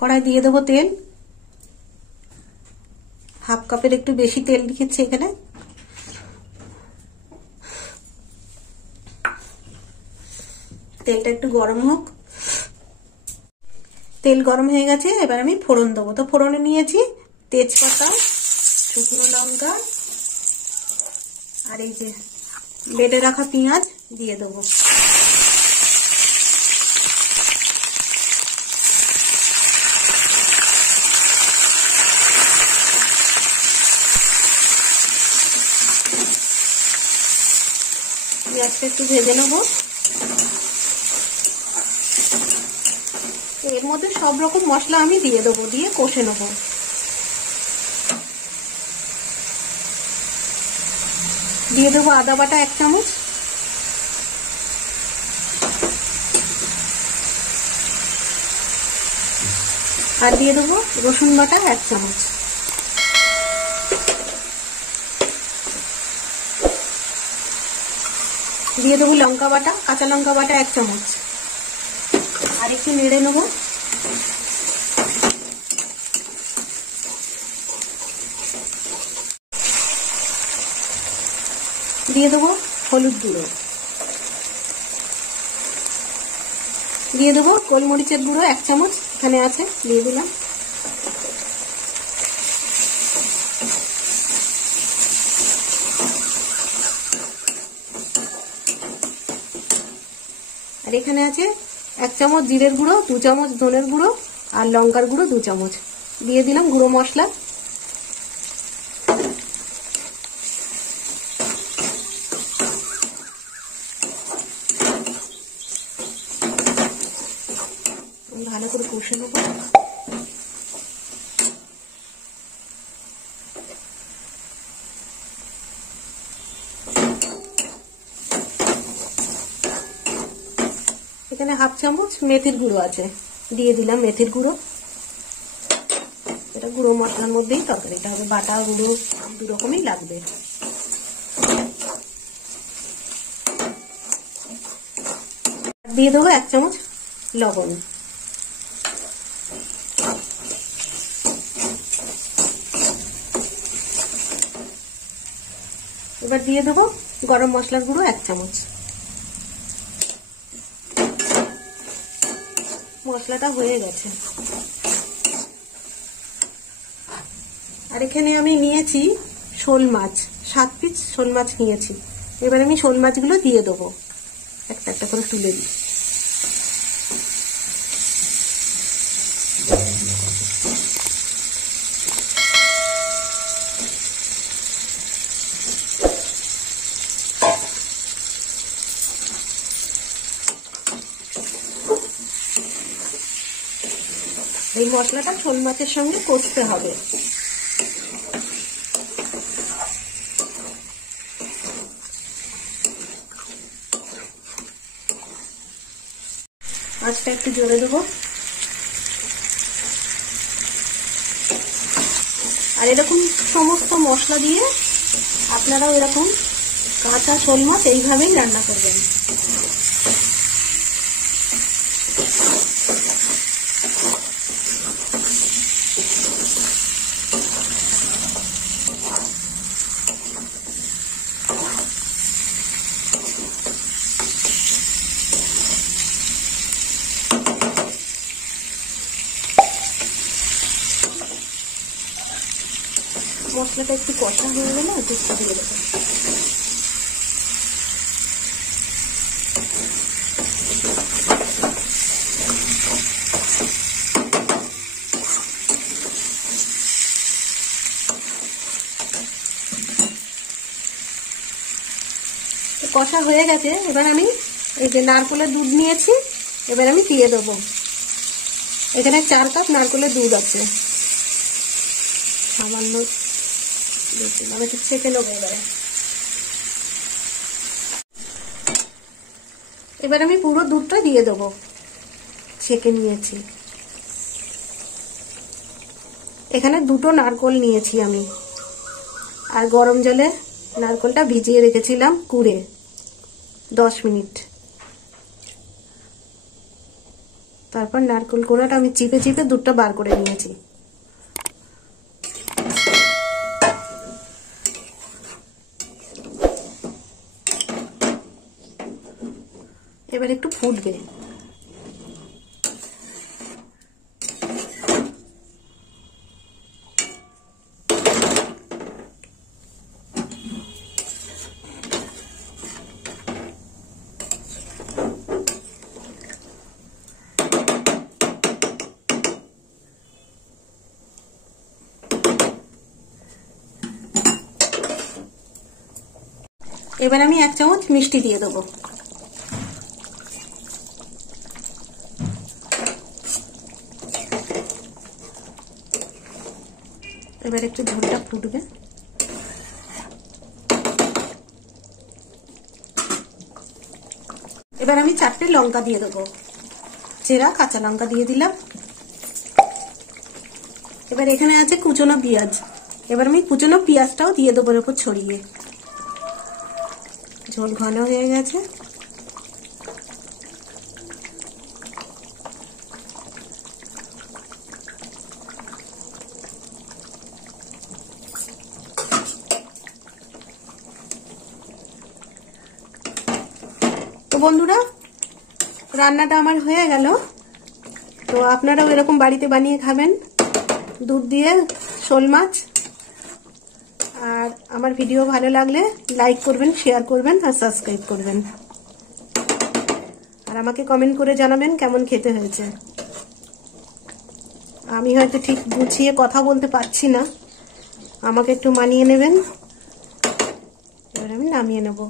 কড়াই দিয়ে দেবো তেল, হাফ কাপের একটু বেশি তেল রেখেছি এখানে। তেলটা একটু গরম হোক। তেল গরম হয়ে গেছে, এবার আমি ফোড়ন দেবো। তো ফোড়নে নিয়েছি তেজপাতা, শুকনো লঙ্কা আর এই যে বেটে রাখা পেঁয়াজ দিয়ে দেবো। পেঁয়াজটা একটু ভেজে নেবো। এর মধ্যে সব রকম মশলা আমি দিয়ে দেবো, দিয়ে কষে নেবো। দিয়ে দেবো আদা বাটা 1 চামচ, আর দিয়ে দেবো রসুন বাটা 1 চামচ। দিয়ে দেবো লঙ্কা বাটা, কাঁচা লঙ্কা বাটা 1 চামচ, আর একটু নেড়ে নেবো। দিয়ে দেবো হলুদ গুঁড়ো, দিয়ে দেবো গোলমরিচের গুঁড়ো 1 চামচ এখানে আছে, দিয়ে দিলাম। আর এখানে আছে 1 চামচ জিরের গুঁড়ো, 2 চামচ ধনের গুঁড়ো আর লঙ্কার গুঁড়ো 2 চামচ। দিয়ে দিলাম গুঁড়ো মশলা। ভালো করে কষে নেব। এখানে হাফ চামচ মেথির গুঁড়ো আছে, দিয়ে দিলাম মেথির গুঁড়ো। এটা গুঁড়ো মশলার মধ্যেই তরকারিটা হবে, বাটা গুঁড়ো 2 রকমই লাগবে। দিয়ে দেবো 1 চামচ লবণ। এবার দিয়ে দেবো গরম মশলার গুঁড়ো 1 চামচ। মশলাটা হয়ে গেছে। আর এখানে আমি নিয়েছি শোল মাছ, 7 পিস শোল মাছ নিয়েছি। এবার আমি শোল মাছগুলো দিয়ে দেবো, একটা একটা করে তুলে দিই। এই মশলাটা শোল মাছের সঙ্গে কষতে হবে। আঁচটা একটু জোরে দেবো। আর এরকম সমস্ত মশলা দিয়ে আপনারাও এরকম কাঁচা শোল মাছ এইভাবেই রান্না করবেন। মশলাটা একটু কষা হয়ে গেলে দুধটা দিয়ে দেবো। কষা হয়ে গেছে, এবার আমি এই যে নারকেলের দুধ নিয়েছি, এবার আমি দিয়ে দেবো। এখানে 4 কাপ নারকেলের দুধ আছে, সামান্য আমি একটু ছেঁকে নেবো। এবার আমি পুরো দুধটা দিয়ে দেবো, ছেঁকে নিয়েছি। এখানে 2টো নারকেল নিয়েছি আমি, আর গরম জলে নারকেলটা ভিজিয়ে রেখেছিলাম কুড়ে 10 মিনিট। তারপর নারকেল কোড়াটা আমি চিপে চিপে দুধটা বার করে নিয়েছি। এবার একটু ফুটবে। এবার আমি 1 চামচ মিষ্টি দিয়ে দেবো। এবার একটু ঝোলটা ফুটবে। এবার আমি 4টে লঙ্কা দিয়ে দেবো, চেরা কাঁচা লঙ্কা দিয়ে দিলাম। এবার এখানে আছে কুচনো পেঁয়াজ, এবার আমি কুচনো পেঁয়াজটাও দিয়ে দেবো এর উপর ছড়িয়ে। ঝোল ঘন হয়ে গেছে। তো বন্ধুরা, রান্নাটা আমার হয়ে গেল। তো আপনারাও এরকম বাড়িতে বানিয়ে খাবেন দুধ দিয়ে শোল মাছ। আর আমার ভিডিও ভালো লাগলে লাইক করবেন, শেয়ার করবেন আর সাবস্ক্রাইব করবেন। আর আমাকে কমেন্ট করে জানাবেন কেমন খেতে হয়েছে। আমি হয়তো ঠিক গুছিয়ে কথা বলতে পারছি না, আমাকে একটু মানিয়ে নেবেন। এবার আমি নামিয়ে নেব।